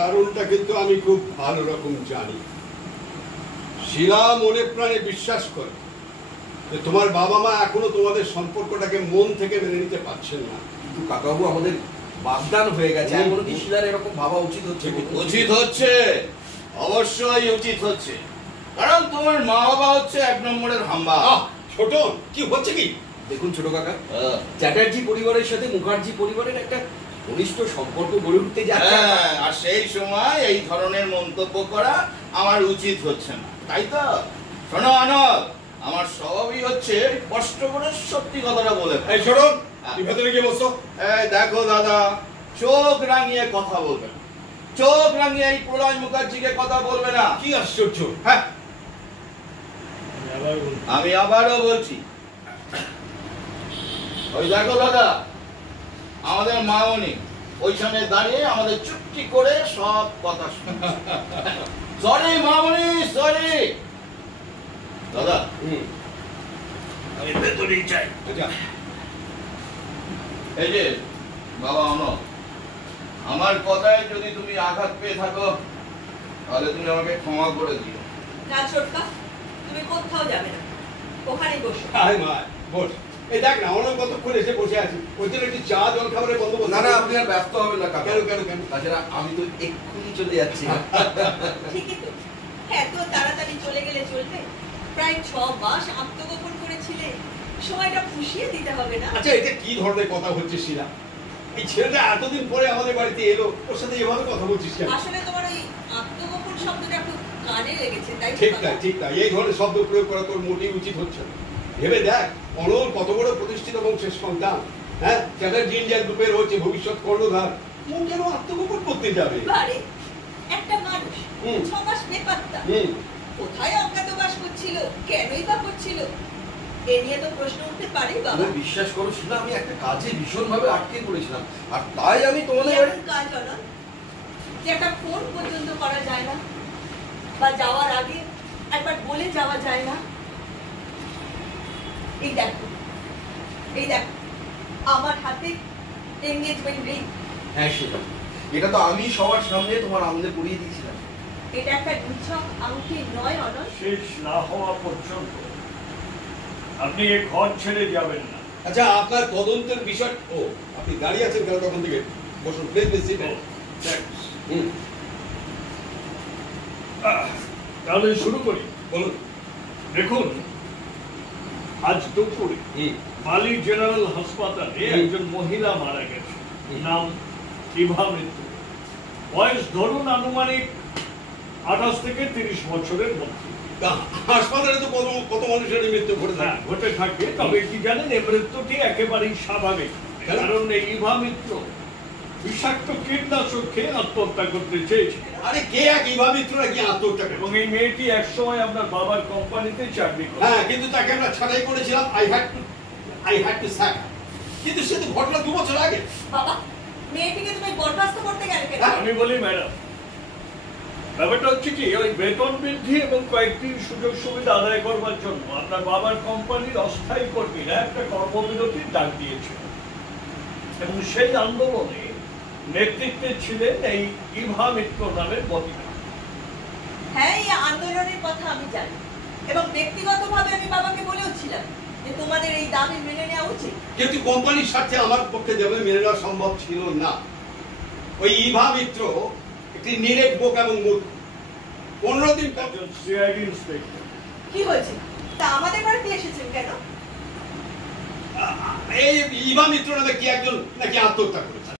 কারণটা কিন্তু আমি খুব ভালো রকম জানি। শিলা মনে প্রাণে বিশ্বাস করে যে তোমার বাবা মা এখনো তোমাদের সম্পর্কটাকে মন থেকে মেনে নিতে পারছেন না। কিন্তু কাকাবাবু আমাদের বাগদান হয়ে গেছে, এমন কি শিলার এরকম ভাবা উচিত হচ্ছে? উচিত হচ্ছে, অবশ্যই উচিত হচ্ছে, কারণ তোমার মা বাবা হচ্ছে এক নম্বরের হাম্বা। ছোট কি হচ্ছে কি? দেখুন ছোট কাকা, চ্যাটার্জি পরিবারের সাথে মুখার্জি পরিবারের একটা ঘনিষ্ঠ সম্পর্ক গড়ে উঠতে যাচ্ছে, আর সেই সময় এই ধরনের মন্তব্য করা আমার উচিত হচ্ছে না, তাই তো? শোনো আনন্দ, আমার স্বভাবই হচ্ছে কষ্ট করে সত্যি কথাটা বলে। এই ছোট, তুমি ভেতরে গিয়ে বসো। এই দেখো দাদা, চোখ রাঙিয়ে কথা বলবে না, চোখ রাঙিয়ে এই প্রলয় মুখার্জিকে কথা বলবে না। কি আশ্চর্য! হ্যাঁ, আমি আবারও বলছি, ওই দেখো দাদা, আমাদের মামনি ওইখানে দাঁড়িয়ে আমাদের চুপটি করে সব কথা শুনছে। সরি মামনি, সরি দাদা। আমি ভেতরেই চাই। এই যে বাবা অনল, আমার কথায় যদি তুমি আঘাত পেয়ে থাকো তাহলে তুমি আমাকে ক্ষমা করে দিও। না ছোটকা, তুমি কোথাও যাবে না, ওখানেই বসো। আয় মা, বস। এই দেখ না, অনেক কতক্ষণ এসে বসে আছি, ওই জন্য একটু চা জল খাবারের বন্দোবস্ত। না না, আপনি আর ব্যস্ত হবেন না কাকা। কেন? তাছাড়া আমি তো এক্ষুনি চলে যাচ্ছি। ঠিকই তো, এত তাড়াতাড়ি চলে গেলে চলবে? প্রায় 6 মাস আত্মগোপন করেছিলে, সময়টা পুষিয়ে দিতে হবে না? আচ্ছা, এটা কি ধরনের কথা হচ্ছে শিলা? এই ছেলেটা এতদিন পরে আমাদের বাড়িতে এলো, ওর সাথে এভাবে কথা বলছিস কেন? আসলে তোমার ওই আত্মগোপন শব্দটা খুব কানে লেগেছে, তাই ঠিক তাই, এই ধরনের শব্দ প্রয়োগ করা তোর মোটেই উচিত হচ্ছে না। ভেবে দেখ, অনল কত বড় প্রতিষ্ঠিত বংশের সন্তান, হ্যাঁ, চ্যাটার্জি ইন্ডিয়া গ্রুপের হচ্ছে ভবিষ্যৎ কর্ণধার, ও কেন আত্মগোপন করতে যাবে? বারে একটা মানুষ 6 মাস বেপাত্তা, কোথায় অজ্ঞাতবাস করছিল, কেনই বা করছিল, এ নিয়ে তো প্রশ্ন উঠতে পারে বাবা। বিশ্বাস করো শিলা, আমি একটা কাজে ভীষণভাবে আটকে পড়েছিলাম, আর তাই আমি তোমাদের কাজ হলো যে একটা ফোন পর্যন্ত করা যায় না, বা যাওয়ার আগে একবার বলে যাওয়া যায় না। এই দেখো আমার হাতে এনগেজমেন্ট রিং। হ্যাঁ সেটা, এটা তো আমি সবার সামনে তোমার আনন্দে পরিয়ে দিয়েছিলাম। এটা একটা নিছক আংটি নয় অনল। শেষ না হওয়া পর্যন্ত আপনি এ ঘর ছেড়ে যাবেন না। আচ্ছা, আপনার তদন্তের বিষয়, আপনি দাঁড়িয়ে আছেন কেন তখন থেকে? বসুন প্লিজ, তাহলে শুরু করি। বলুন। দেখুন, আজ দুপুরে বালি জেনারেল হাসপাতালে একজন মহিলা মারা গেছে, নাম ইভা মৃত্যু। বয়স ধরুন আনুমানিক 28 থেকে 30 বছরের মধ্যে। হাসপাতালে তো কত মানুষের মৃত্যু ঘটে থাকে, তবে কি জানেন, এই মৃত্যুটি একেবারেই স্বাভাবিক, কারণ এই ইভা মিত্র বিষাক্ত কীটনাশক খেয়ে আত্মহত্যা করতে চেয়েছে। আরে কে এক ইভা মিত্র নাকি আত্মহত্যা করে? এবং এই মেয়েটি একসময় আপনার বাবার কোম্পানিতে চাকরি করে। হ্যাঁ, কিন্তু তাকে আমরা ছাড়াই করেছিলাম, আই হ্যাড টু স্যাক। কিন্তু সে তো ঘটনা 2 বছর আগে। বাবা, মেয়েটিকে তুমি বরখাস্ত করতে গেলে কেন? আমি বলি ম্যাডাম, ব্যাপারটা হচ্ছে কি, ওই বেতন বৃদ্ধি এবং কয়েকটি সুযোগ সুবিধা আদায় করবার জন্য আপনার বাবার কোম্পানির অস্থায়ী কর্মীরা একটা কর্মবিরতির ডাক দিয়েছিল, এবং সেই আন্দোলনে নেতৃত্বে ছিলেন এই ইভা মিত্র নামের মহিলা। হ্যাঁ, এই আন্দোলনের কথা আমি জানি, এবং ব্যক্তিগতভাবে আমি বাবাকে বলেওছিলাম যে তোমাদের এই দাবি মেনে নেওয়া উচিত। কিন্তু কোম্পানির সাথে আমার পক্ষে যাবে মেনে নেওয়া সম্ভব ছিল না। ওই ইভা মিত্র একটি নিরেট বোক এবং মূর্খ। 15 দিন সিআইডি ইন্সপেক্টর। কি হয়েছে? তা আমাদের বাড়িতে এসেছেন কেন? এই ইভা মিত্র নামে কি একজন নাকি আত্মহত্যা করে।